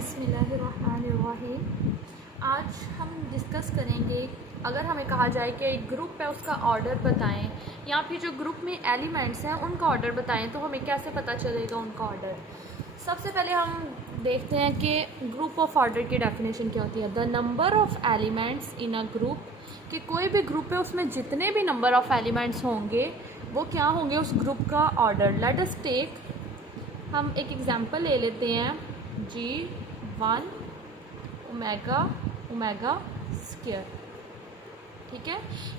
बिस्मिल्लाहिर्रहमानिर्रहीम। आज हम डिस्कस करेंगे, अगर हमें कहा जाए कि एक ग्रुप है उसका ऑर्डर बताएं, या फिर जो ग्रुप में एलिमेंट्स हैं उनका ऑर्डर बताएं, तो हमें कैसे पता चलेगा उनका ऑर्डर। सबसे पहले हम देखते हैं कि ग्रुप ऑफ ऑर्डर की डेफिनेशन क्या होती है। The number of elements in a group, कि कोई भी ग्रुप है उसमें जितने भी नंबर ऑफ एलिमेंट्स होंगे वो क्या होंगे, उस ग्रुप का ऑर्डर। लेट अस टेक, हम एक एग्जांपल ले लेते हैं, G1 ओमेगा ओमेगा स्क्वायर। ठीक है,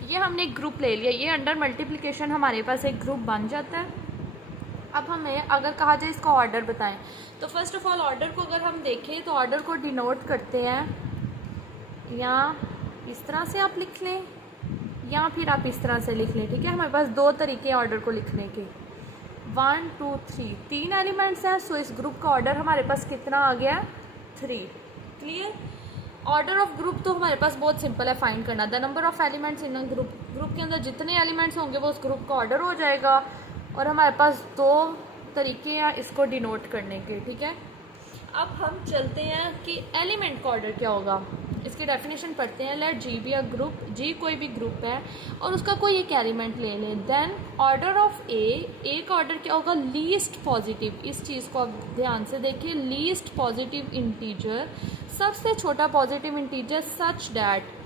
ये हमने एक ग्रुप ले लिया, ये अंडर मल्टीप्लिकेशन हमारे पास एक ग्रुप बन जाता है। अब हमें अगर कहा जाए इसका ऑर्डर बताएं, तो फर्स्ट ऑफ ऑल ऑर्डर को अगर हम देखें तो ऑर्डर को डिनोट करते हैं, या इस तरह से आप लिख लें या फिर आप इस तरह से लिख लें। ठीक है, हमारे पास दो तरीके ऑर्डर को लिखने के, 1 2 3, तीन एलिमेंट्स हैं, सो इस ग्रुप का ऑर्डर हमारे पास कितना आ गया, 3। क्लियर। ऑर्डर ऑफ ग्रुप तो हमारे पास बहुत सिंपल है फाइंड करना। The number of elements in a group, group के अंदर जितने एलिमेंट्स होंगे वो उस ग्रुप का ऑर्डर हो जाएगा। और हमारे पास दो तरीके हैं इसको डिनोट करने के। ठीक है, अब हम चलते हैं कि एलिमेंट का ऑर्डर क्या होगा, इसकी डेफिनेशन पढ़ते हैं। Let G be a group, G कोई भी ग्रुप है और उसका कोई एक एलिमेंट ले लें, देन ऑर्डर ऑफ ए का ऑर्डर क्या होगा, लीस्ट पॉजिटिव। इस चीज़ को आप ध्यान से देखिए, लीस्ट पॉजिटिव इंटीजर, सबसे छोटा पॉजिटिव इंटीजर सच डैट।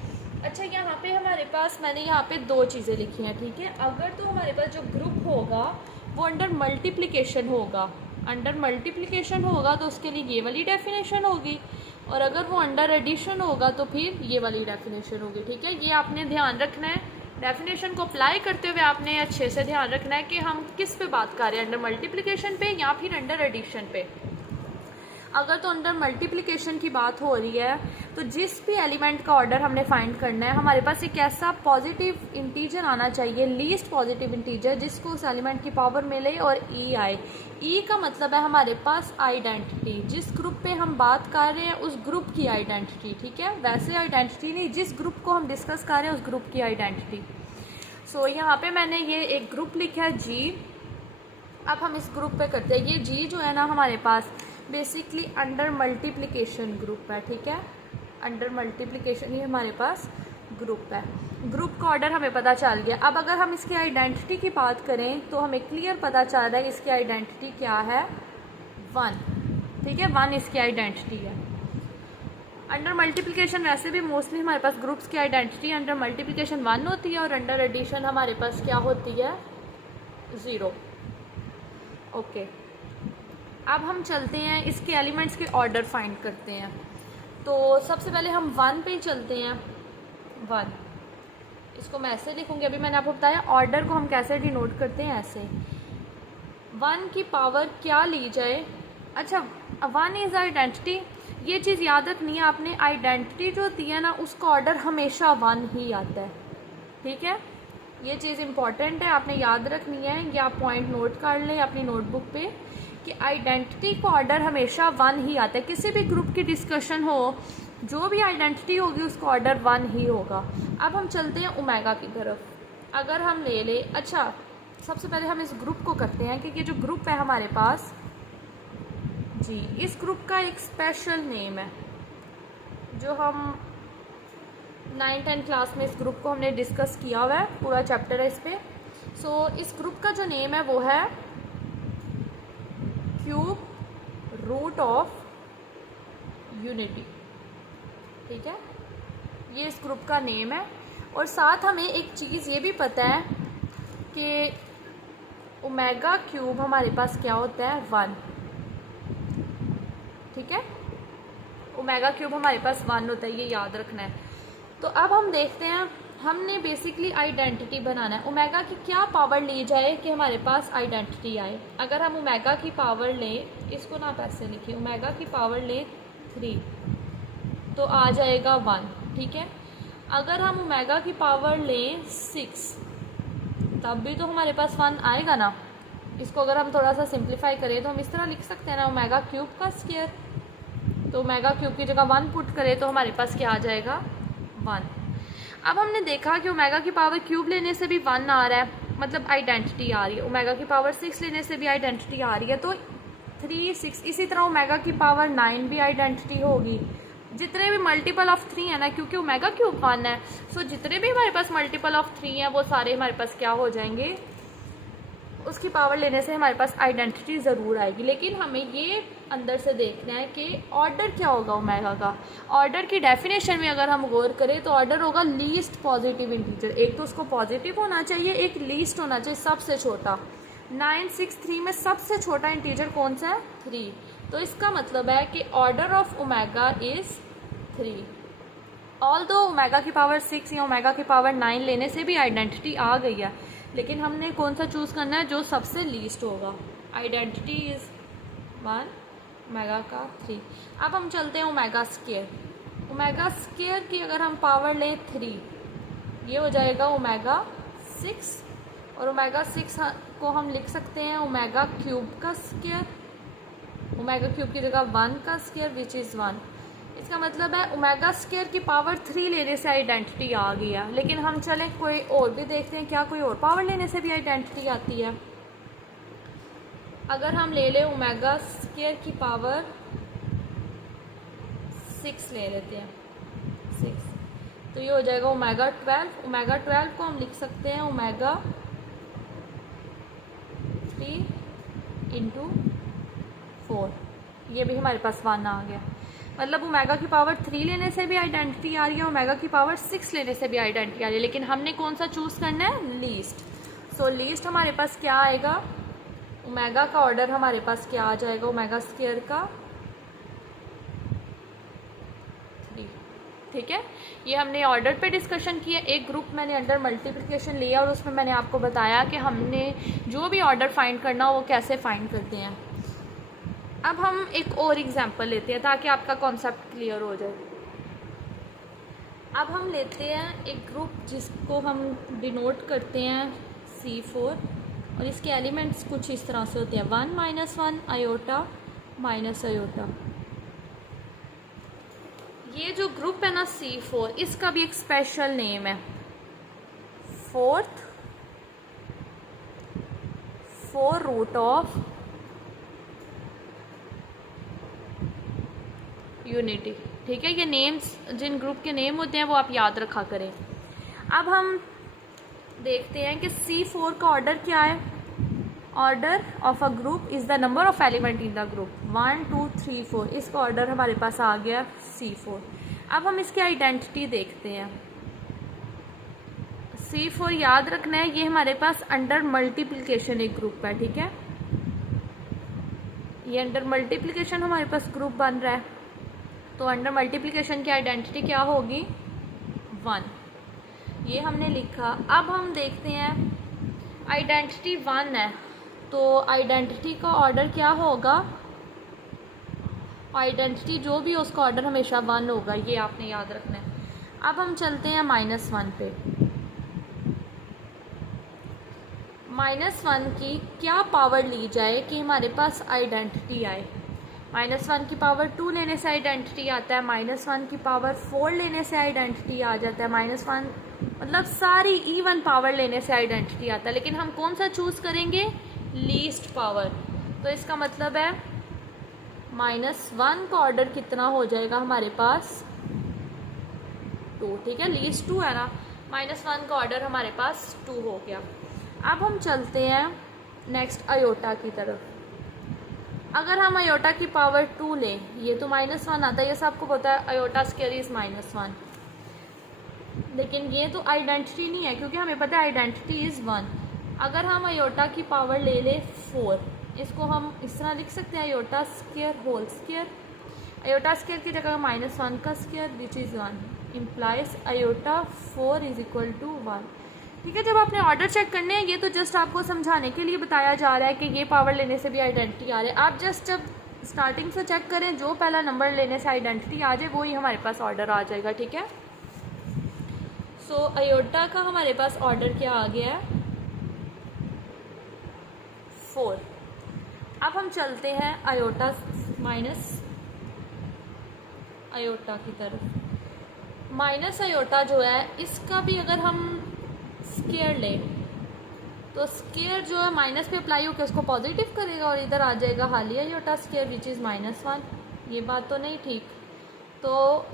अच्छा, यहाँ पे हमारे पास, मैंने यहाँ पे दो चीज़ें लिखी हैं। ठीक है, अगर तो हमारे पास जो ग्रुप होगा वो अंडर मल्टीप्लिकेशन होगा, अंडर मल्टीप्लिकेशन होगा तो उसके लिए ये वाली डेफिनेशन होगी, और अगर वो अंडर एडिशन होगा तो फिर ये वाली डेफिनेशन होगी। ठीक है, ये आपने ध्यान रखना है। डेफिनेशन को अप्लाई करते हुए आपने अच्छे से ध्यान रखना है कि हम किस पे बात कर रहे हैं, अंडर मल्टीप्लिकेशन पे या फिर अंडर एडिशन पे। अगर तो अंडर मल्टीप्लिकेशन की बात हो रही है तो जिस भी एलिमेंट का ऑर्डर हमने फाइंड करना है, हमारे पास एक ऐसा पॉजिटिव इंटीजर आना चाहिए, लीस्ट पॉजिटिव इंटीजर, जिसको उस एलिमेंट की पावर मिले और ई आए। ई का मतलब है हमारे पास आइडेंटिटी, जिस ग्रुप पे हम बात कर रहे हैं उस ग्रुप की आइडेंटिटी। ठीक है, वैसे आइडेंटिटी नहीं, जिस ग्रुप को हम डिस्कस कर रहे हैं उस ग्रुप की आइडेंटिटी। सो यहाँ पे मैंने ये एक ग्रुप लिखा है जी। अब हम इस ग्रुप पे करते हैं, ये जी जो है ना हमारे पास बेसिकली अंडर मल्टीप्लिकेशन ग्रुप है। ठीक है, अंडर मल्टीप्लिकेशन ये हमारे पास ग्रुप है। ग्रुप का ऑर्डर हमें पता चल गया। अब अगर हम इसकी आइडेंटिटी की बात करें तो हमें क्लियर पता चल रहा है इसकी आइडेंटिटी क्या है, 1। ठीक है, 1 इसकी आइडेंटिटी है। अंडर मल्टीप्लिकेशन वैसे भी मोस्टली हमारे पास ग्रुप्स की आइडेंटिटी अंडर मल्टीप्लिकेशन 1 होती है, और अंडर एडिशन हमारे पास क्या होती है, 0। ओके, अब हम चलते हैं इसके एलिमेंट्स के ऑर्डर फाइंड करते हैं। तो सबसे पहले हम 1 पे ही चलते हैं। 1, इसको मैं ऐसे लिखूंगी, अभी मैंने आपको बताया ऑर्डर को हम कैसे डिनोट करते हैं, ऐसे 1 की पावर क्या ली जाए। अच्छा, 1 इज़ आइडेंटिटी, ये चीज़ याद रखनी है आपने, आइडेंटिटी जो होती है ना उसका ऑर्डर हमेशा 1 ही आता है। ठीक है, ये चीज़ इंपॉर्टेंट है, आपने याद रखनी है, ये आप पॉइंट नोट कर लें अपनी नोटबुक पे कि आइडेंटिटी का ऑर्डर हमेशा 1 ही आता है। किसी भी ग्रुप की डिस्कशन हो, जो भी आइडेंटिटी होगी उसका ऑर्डर 1 ही होगा। अब हम चलते हैं ओमेगा की तरफ। अगर हम ले ले, अच्छा सबसे पहले हम इस ग्रुप को करते हैं कि ये जो ग्रुप है हमारे पास जी, इस ग्रुप का एक स्पेशल नेम है जो हम 9th-10th क्लास में इस ग्रुप को हमने डिस्कस किया हुआ है, पूरा चैप्टर है इस पर। सो इस ग्रुप का जो नेम है वो है क्यूब रूट ऑफ यूनिटी। ठीक है, ये इस ग्रुप का नेम है। और साथ हमें एक चीज़ ये भी पता है कि ओमेगा क्यूब हमारे पास क्या होता है, 1। ठीक है, ओमेगा क्यूब हमारे पास 1 होता है, ये याद रखना है। तो अब हम देखते हैं, हमने बेसिकली आइडेंटिटी बनाना है। ओमेगा की क्या पावर ली जाए कि हमारे पास आइडेंटिटी आए। अगर हम ओमेगा की पावर लें, इसको ना आप ऐसे लिखिए, ओमेगा की पावर लें 3 तो आ जाएगा 1। ठीक है, अगर हम ओमेगा की पावर लें 6 तब भी तो हमारे पास 1 आएगा ना। इसको अगर हम थोड़ा सा सिंप्लीफाई करें तो हम इस तरह लिख सकते हैं ना, ओमेगा क्यूब का स्क्वायर। तो ओमेगा क्यूब की जगह 1 पुट करें तो हमारे पास क्या आ जाएगा, 1। अब हमने देखा कि ओमेगा की पावर क्यूब लेने से भी 1 आ रहा है, मतलब आइडेंटिटी आ रही है। ओमेगा की पावर 6 लेने से भी आइडेंटिटी आ रही है, तो 3 6, इसी तरह ओमेगा की पावर 9 भी आइडेंटिटी होगी। जितने भी मल्टीपल ऑफ 3 है ना, क्योंकि ओमेगा क्यूब 1 है, सो जितने भी हमारे पास मल्टीपल ऑफ 3 है वो सारे हमारे पास क्या हो जाएंगे, उसकी पावर लेने से हमारे पास आइडेंटिटी ज़रूर आएगी। लेकिन हमें ये अंदर से देखना है कि ऑर्डर क्या होगा ओमेगा का। ऑर्डर की डेफिनेशन में अगर हम गौर करें तो ऑर्डर होगा लीस्ट पॉजिटिव इंटीजर। एक तो उसको पॉजिटिव होना चाहिए, एक लीस्ट होना चाहिए, सबसे छोटा। 9 6 3 में सबसे छोटा इंटीजर कौन सा है, 3। तो इसका मतलब है कि order of omega is 3। Although omega की पावर 6 या ओमेगा की पावर 9 लेने से भी आइडेंटिटी आ गई है, लेकिन हमने कौन सा चूज़ करना है, जो सबसे लीस्ट होगा। आइडेंटिटी इज़ 1, ओमेगा का 3। अब हम चलते हैं ओमेगा स्क्वायर। ओमेगा स्क्वायर की अगर हम पावर लें 3, ये हो जाएगा ओमेगा 6, और ओमेगा 6 को हम लिख सकते हैं ओमेगा क्यूब का स्क्वायर। ओमेगा क्यूब की जगह 1 का स्क्वायर विच इज़ 1। इसका मतलब है ओमेगा स्क्वायर की पावर 3 लेने से आइडेंटिटी आ गई है। लेकिन हम चलें कोई और भी देखते हैं, क्या कोई और पावर लेने से भी आइडेंटिटी आती है। अगर हम ले लें ओमेगा स्क्वायर की पावर 6 ले लेते हैं, 6, तो ये हो जाएगा ओमेगा 12। ओमेगा 12 को हम लिख सकते हैं ओमेगा 3 इंटू 4। ये भी हमारे पास 1 आ गया। मतलब ओमेगा की पावर 3 लेने से भी आइडेंटिटी आ रही है, ओमेगा की पावर 6 लेने से भी आइडेंटिटी आ रही है। लेकिन हमने कौन सा चूज़ करना है, लीस्ट। सो लीस्ट हमारे पास क्या आएगा, ओमेगा का ऑर्डर हमारे पास क्या आ जाएगा, ओमेगा स्क्वायर का 3। ठीक है, ये हमने ऑर्डर पे डिस्कशन किया। एक ग्रुप मैंने अंडर मल्टीप्लिकेशन लिया और उसमें मैंने आपको बताया कि हमने जो भी ऑर्डर फाइंड करना हो वो कैसे फाइंड करते हैं। अब हम एक और एग्जांपल लेते हैं ताकि आपका कॉन्सेप्ट क्लियर हो जाए। अब हम लेते हैं एक ग्रुप जिसको हम डिनोट करते हैं C4, और इसके एलिमेंट्स कुछ इस तरह से होते हैं 1 - 1 आयोटा माइनस आयोटा। ये जो ग्रुप है ना C4, इसका भी एक स्पेशल नेम है 4th 4 रूट ऑफ यूनिटी। ठीक है, ये नेम्स जिन ग्रुप के नेम होते हैं वो आप याद रखा करें। अब हम देखते हैं कि C4 का ऑर्डर क्या है। Order of a group is the number of element in the group 1 2 3 4। इसका ऑर्डर हमारे पास आ गया C4। अब हम इसकी आइडेंटिटी देखते हैं। C4 याद रखना है, ये हमारे पास अंडर मल्टीप्लिकेशन एक ग्रुप है। ठीक है, ये अंडर मल्टीप्लिकेशन हमारे पास ग्रुप बन रहा है, तो अंडर मल्टीप्लिकेशन की आइडेंटिटी क्या होगी, 1। ये हमने लिखा। अब हम देखते हैं आइडेंटिटी 1 है, तो आइडेंटिटी का ऑर्डर क्या होगा, आइडेंटिटी जो भी हो उसका ऑर्डर हमेशा 1 होगा, ये आपने याद रखना है। अब हम चलते हैं -1 पे। -1 की क्या पावर ली जाए कि हमारे पास आइडेंटिटी आए। -1 की पावर 2 लेने से आइडेंटिटी आता है, -1 की पावर 4 लेने से आइडेंटिटी आ जाता है, -1 मतलब सारी इवन पावर लेने से आइडेंटिटी आता है। लेकिन हम कौन सा चूज़ करेंगे, लीस्ट पावर। तो इसका मतलब है -1 का ऑर्डर कितना हो जाएगा हमारे पास, 2। ठीक है, लीस्ट 2 है ना, -1 का ऑर्डर हमारे पास 2 हो गया। अब हम चलते हैं नेक्स्ट आयोटा की तरफ। अगर हम आयोटा की पावर 2 लें, ये तो -1 आता है, ये सबको पता है आयोटा स्क्वायर इज -1। लेकिन ये तो आइडेंटिटी नहीं है क्योंकि हमें पता है आइडेंटिटी इज़ 1। अगर हम आयोटा की पावर ले लें 4, इसको हम इस तरह लिख सकते हैं iota square whole square. Iota square की जगह -1 का square which is 1 implies iota 4 is equal to 1। ठीक है, जब आपने ऑर्डर चेक करने हैं, ये तो जस्ट आपको समझाने के लिए बताया जा रहा है कि ये पावर लेने से भी आइडेंटिटी आ रही है। आप जस्ट जब स्टार्टिंग से चेक करें, जो पहला नंबर लेने से आइडेंटिटी आ जाए वो ही हमारे पास ऑर्डर आ जाएगा। ठीक है, सो आयोटा का हमारे पास ऑर्डर क्या आ गया है, 4। अब हम चलते हैं आयोटा माइनस आयोटा की तरफ। माइनस आयोटा जो है, इसका भी अगर हम स्क्वायर लें तो स्केयर जो है माइनस पे अप्लाई होकर उसको पॉजिटिव करेगा और इधर आ जाएगा हालिया आयोटा स्केयर विच इज़ -1। ये बात तो नहीं ठीक। तो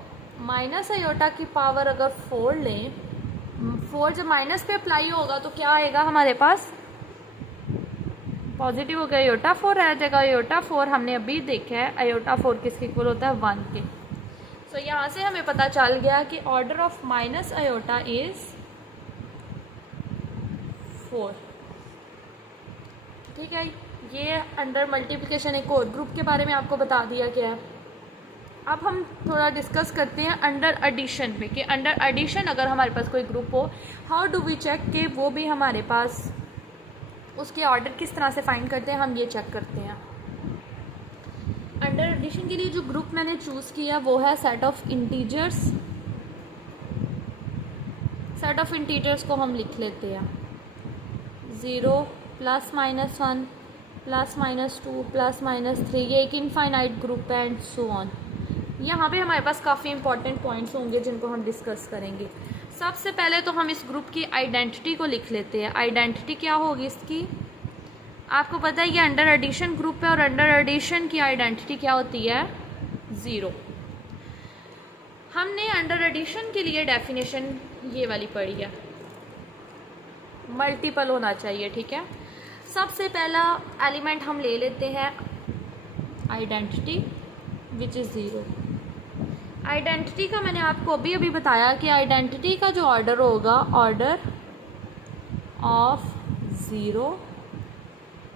माइनस आयोटा की पावर अगर 4 लें, 4 जब माइनस पे अप्लाई होगा तो क्या आएगा हमारे पास, पॉजिटिव हो गया, आयोटा 4 आ जाएगा। आयोटा 4 हमने अभी देखा है, आयोटा 4 किसके इक्वल होता है, 1 के। सो यहाँ से हमें पता चल गया कि order of minus iota is 4। ठीक है, ये अंडर मल्टीप्लिकेशन एक और ग्रुप के बारे में आपको बता दिया गया है। अब हम थोड़ा डिस्कस करते हैं अंडर एडिशन पे, कि अंडर एडिशन अगर हमारे पास कोई ग्रुप हो, हाउ डू वी चेक कि वो भी हमारे पास उसके ऑर्डर किस तरह से फाइंड करते हैं, हम ये चेक करते हैं। अंडर एडिशन के लिए जो ग्रुप मैंने चूज़ किया वो है set of integers. Set of integers को हम लिख लेते हैं 0 +- 1 +-2 +-3। ये एक इनफाइनाइट ग्रुप है एंड सो ऑन। यहाँ पे हमारे पास काफ़ी इंपॉर्टेंट पॉइंट्स होंगे जिनको हम डिस्कस करेंगे। सबसे पहले तो हम इस ग्रुप की आइडेंटिटी को लिख लेते हैं। आइडेंटिटी क्या होगी इसकी, आपको पता है ये अंडर एडिशन ग्रुप है और अंडर एडिशन की आइडेंटिटी क्या होती है, 0। हमने अंडर एडिशन के लिए डेफिनेशन ये वाली पढ़ी है, मल्टीपल होना चाहिए। ठीक है, सबसे पहला एलिमेंट हम ले लेते हैं आइडेंटिटी विच इज़ 0। आइडेंटिटी का मैंने आपको अभी अभी बताया कि आइडेंटिटी का जो ऑर्डर होगा, ऑर्डर ऑफ 0,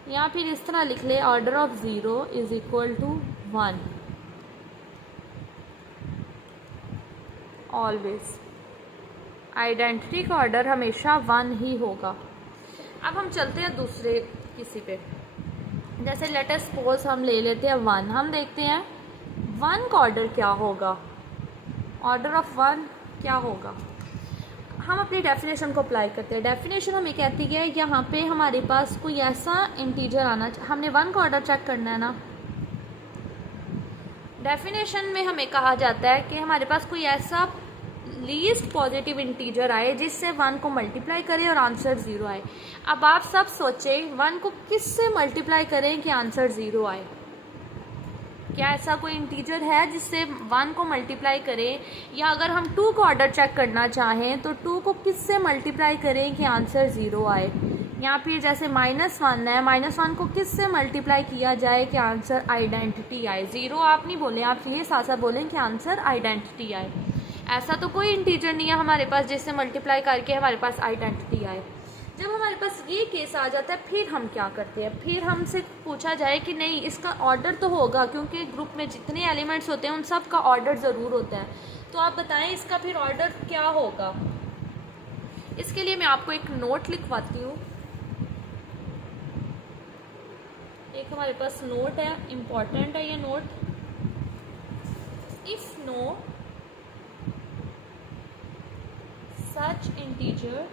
या फिर इस तरह लिख ले, order of 0 is equal to 1 always. Identity का ऑर्डर हमेशा 1 ही होगा। अब हम चलते हैं दूसरे किसी पे, जैसे लेट अस सपोज हम ले लेते हैं 1। हम देखते हैं 1 का ऑर्डर क्या होगा, ऑर्डर ऑफ 1 क्या होगा। हम अपनी डेफिनेशन को अप्लाई करते हैं। डेफिनेशन हमें कहती है यहाँ पे हमारे पास कोई ऐसा इंटीजर आना, हमने 1 का ऑर्डर चेक करना है ना। डेफिनेशन में हमें कहा जाता है कि हमारे पास कोई ऐसा लीस्ट पॉजिटिव इंटीजर आए जिससे 1 को मल्टीप्लाई करे और आंसर 0 आए। अब आप सब सोचें 1 को किससे मल्टीप्लाई करें कि आंसर 0 आए। क्या ऐसा कोई इंटीजर है जिससे 1 को मल्टीप्लाई करें, या अगर हम 2 का ऑर्डर चेक करना चाहें तो 2 को किससे मल्टीप्लाई करें कि आंसर 0 आए। या फिर जैसे -1 है, -1 को किससे मल्टीप्लाई किया जाए कि आंसर आइडेंटिटी आए। 0 आप नहीं बोलें, आप ये साथ साथ बोलें कि आंसर आइडेंटिटी आए। ऐसा तो कोई इंटीजर नहीं है हमारे पास जिससे मल्टीप्लाई करके हमारे पास आइडेंटिटी आए। जब हमारे पास ये केस आ जाता है फिर हम क्या करते हैं, फिर हमसे पूछा जाए कि नहीं इसका ऑर्डर तो होगा, क्योंकि ग्रुप में जितने एलिमेंट्स होते हैं उन सब का ऑर्डर ज़रूर होता है। तो आप बताएं इसका फिर ऑर्डर क्या होगा। इसके लिए मैं आपको एक नोट लिखवाती हूँ। एक हमारे पास नोट है, इम्पॉर्टेंट है ये note. If no such integer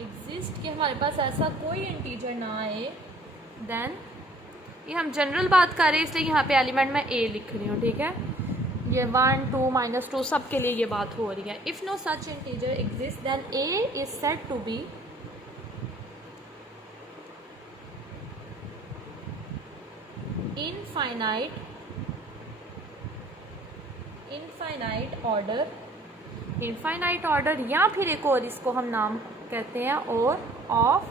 exist, कि हमारे पास ऐसा कोई इंटीजर ना आए, देन ये हम जनरल बात कर रहे हैं इसलिए यहाँ पे एलिमेंट मैं ए लिख रही हूँ। ठीक है, ये 1 2 -2 सब के लिए ये बात हो रही है। If no such integer exist then a is said to be infinite order, infinite order, या फिर एक और इसको हम नाम कहते हैं और ऑफ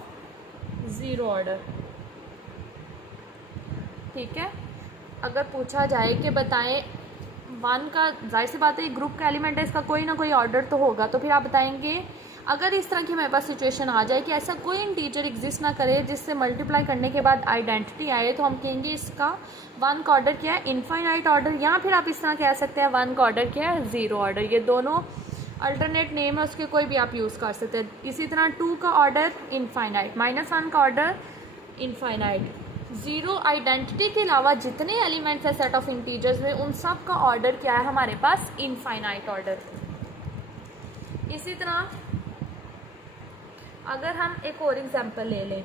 0 ऑर्डर। ठीक है, अगर पूछा जाए कि बताएं 1 का, जाहिर सी बात है ग्रुप का एलिमेंट है, इसका कोई ना कोई ऑर्डर तो होगा, तो फिर आप बताएंगे अगर इस तरह की हमारे पास सिचुएशन आ जाए कि ऐसा कोई इंटीजर एग्जिस्ट ना करे जिससे मल्टीप्लाई करने के बाद आइडेंटिटी आए, तो हम कहेंगे इसका 1 का ऑर्डर क्या है, इनफाइनाइट ऑर्डर, या फिर आप इस तरह कह सकते हैं 1 का ऑर्डर क्या है, 0 ऑर्डर। ये दोनों अल्टरनेट नेम है, उसके कोई भी आप यूज़ कर सकते हैं। इसी तरह 2 का ऑर्डर इनफाइनाइट, -1 का ऑर्डर इनफाइनाइट। 0 आइडेंटिटी के अलावा जितने एलिमेंट्स है सेट ऑफ इंटीजर्स में उन सब का ऑर्डर क्या है हमारे पास, इनफाइनाइट ऑर्डर। इसी तरह अगर हम एक और एग्जांपल ले लें,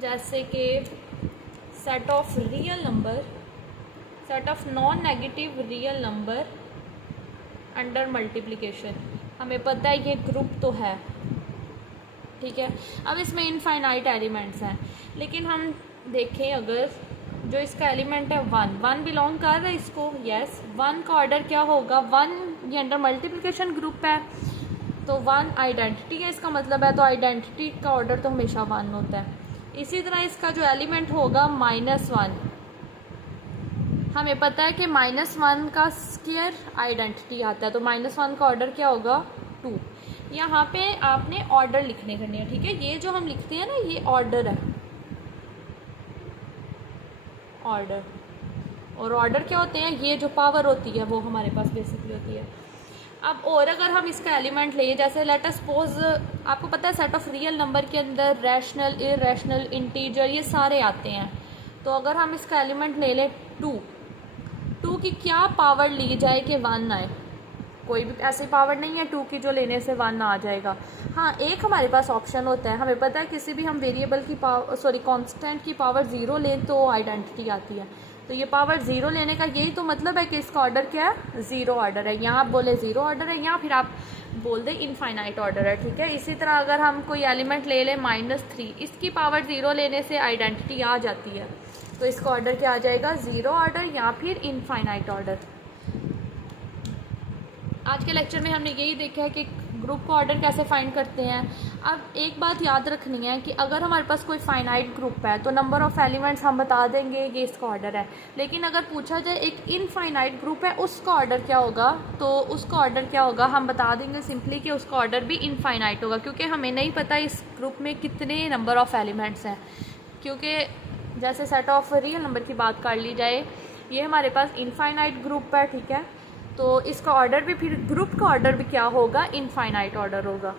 जैसे कि set of real number, set of non negative real number under multiplication. हमें पता है ये ग्रुप तो है, ठीक है। अब इसमें इनफाइनाइट एलिमेंट्स हैं, लेकिन हम देखें अगर जो इसका एलिमेंट है 1 बिलोंग कर रहा है इसको, यस। 1 का ऑर्डर क्या होगा, 1 ये अंडर मल्टीप्लिकेशन ग्रुप है, तो 1 आइडेंटिटी है इसका मतलब है, तो आइडेंटिटी का ऑर्डर तो हमेशा 1 होता है। इसी तरह इसका जो एलिमेंट होगा -1, हमें पता है कि -1 का स्क्वायर आइडेंटिटी आता है, तो -1 का ऑर्डर क्या होगा 2। यहाँ पे आपने ऑर्डर लिखने करनी है, ठीक है। ये जो हम लिखते हैं ना ये ऑर्डर है, ऑर्डर। और ऑर्डर क्या होते हैं, ये जो पावर होती है वो हमारे पास बेसिकली होती है। अब और अगर हम इसका एलिमेंट लें, जैसे लेट अस सपोज आपको पता है सेट ऑफ रियल नंबर के अंदर रैशनल, इरैशनल, इंटीजर ये सारे आते हैं, तो अगर हम इसका एलिमेंट ले लें 2 की क्या पावर ली जाए कि 1 आए, कोई भी ऐसी पावर नहीं है 2 की जो लेने से 1 आ जाएगा। हाँ, एक हमारे पास ऑप्शन होता है, हमें पता है किसी भी हम वेरिएबल की पावर कांस्टेंट की पावर 0 लें तो आइडेंटिटी आती है, तो ये पावर 0 लेने का यही तो मतलब है कि इसका ऑर्डर क्या है, 0 ऑर्डर है। यहाँ आप बोले 0 ऑर्डर है, या फिर आप बोल दें इनफाइनाइट ऑर्डर है, ठीक है। इसी तरह अगर हम कोई एलिमेंट ले लें -3, इसकी पावर 0 लेने से आइडेंटिटी आ जाती है, तो इसका ऑर्डर क्या आ जाएगा, 0 ऑर्डर या फिर इनफाइनाइट ऑर्डर। आज के लेक्चर में हमने यही देखा है कि ग्रुप का ऑर्डर कैसे फाइंड करते हैं। अब एक बात याद रखनी है कि अगर हमारे पास कोई फाइनाइट ग्रुप है तो नंबर ऑफ़ एलिमेंट्स हम बता देंगे ये इसका ऑर्डर है, लेकिन अगर पूछा जाए एक इनफाइनाइट ग्रुप है उसका ऑर्डर क्या होगा, तो उसका ऑर्डर क्या होगा हम बता देंगे सिंपली कि उसका ऑर्डर भी इनफाइनाइट होगा, क्योंकि हमें नहीं पता इस ग्रुप में कितने नंबर ऑफ़ एलिमेंट्स हैं। क्योंकि जैसे सेट ऑफ रियल नंबर की बात कर ली जाए, ये हमारे पास इनफाइनाइट ग्रुप है, ठीक है, तो इसका ऑर्डर भी, फिर ग्रुप का ऑर्डर भी क्या होगा, इनफाइनाइट ऑर्डर होगा।